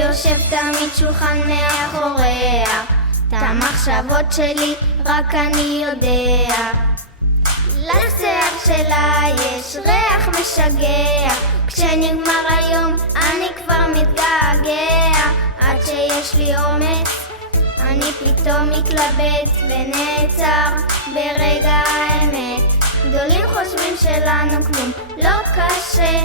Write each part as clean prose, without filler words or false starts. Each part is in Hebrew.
יושב תמיד שולחן מאחוריה, את המחשבות שלי רק אני יודע. לשיער שלה יש ריח משגע, כשנגמר היום אני כבר מתגעגע. עד שיש לי אומץ אני פתאום מתלבט ונעצר ברגע האמת. גדולים חושבים שלנו כלום לא קשה,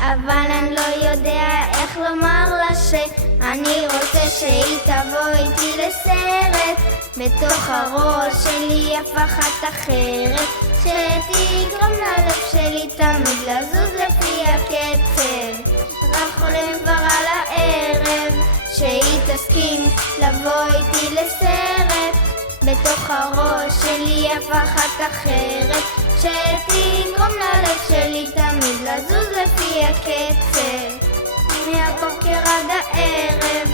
אבל אני לא יודע איך לומר לה שאני רוצה שהיא תבוא איתי לסרט. בתוך הראש שלי יפה אחת אחרת, שתגרום ללב שלי תמיד לזוז לפי הקצב. רק חולם כבר על הערב שהיא תסכים לבוא איתי לסרט. בתוך הראש שלי יפה אחת אחרת, שתגרום ללב שלי תמיד לזוז לפי הקצב. מהבוקר עד הערב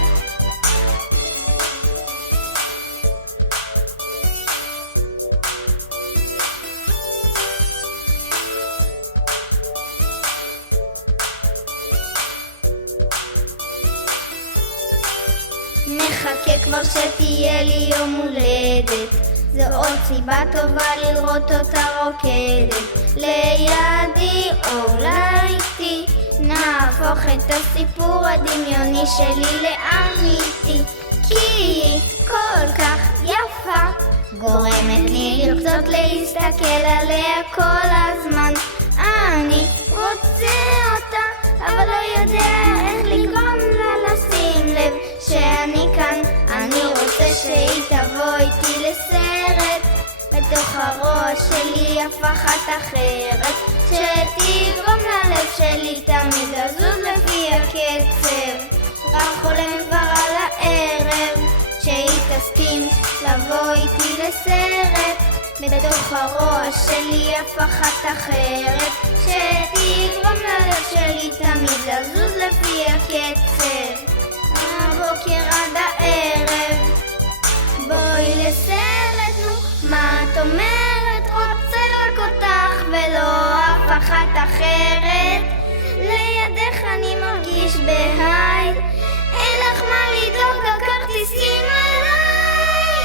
נחכה כבר שתהיה לי יום הולדת, זו עוד סיבה טובה לראות אותה רוקדת לידי או איתי. נהפוך את הסיפור הדמיוני שלי לאמיתי, כי היא כל כך יפה, גורמת לי לרצות להסתכל עליה כל הזמן. אני רוצה אותה, אבל לא יודע איך לגרום לה לשים לב שאני כאן. אני רוצה שהיא תבוא איתי לסרט. בתוך הראש שלי יפה אחת אחרת, שתגרום ללב שלי תמיד לזוז לפי הקצב. רק חולם כבר על הערב שהיא תסכים לבוא איתי לסרט. בתוך הראש שלי יפה אחת אחרת, שתגרום ללב שלי תמיד לזוז לפי הקצב. מהבוקר עד הערב בואי לסרט, נו מה את אומרת? רוצה רק אותך ולא אף אחת אחרת. לידך אני מרגיש בהיי, אין לך מה לדאוג, הכרטיסים עליי.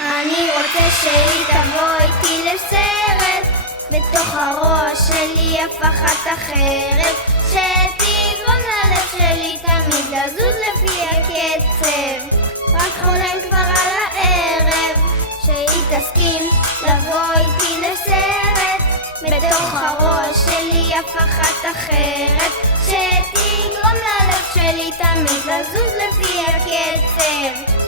אני רוצה שהיא תבוא איתי לסרט. בתוך הראש שלי יפה אחת אחרת, שתגרום ללב שלי תמיד לזוז לפי הקצב. רק חולם כבר על הערב שהיא תסכים לבוא איתי לסרט. בתוך הראש שלי יפה אחת אחרת, שתגרום ללב שלי תמיד לזוז לפי הקצב.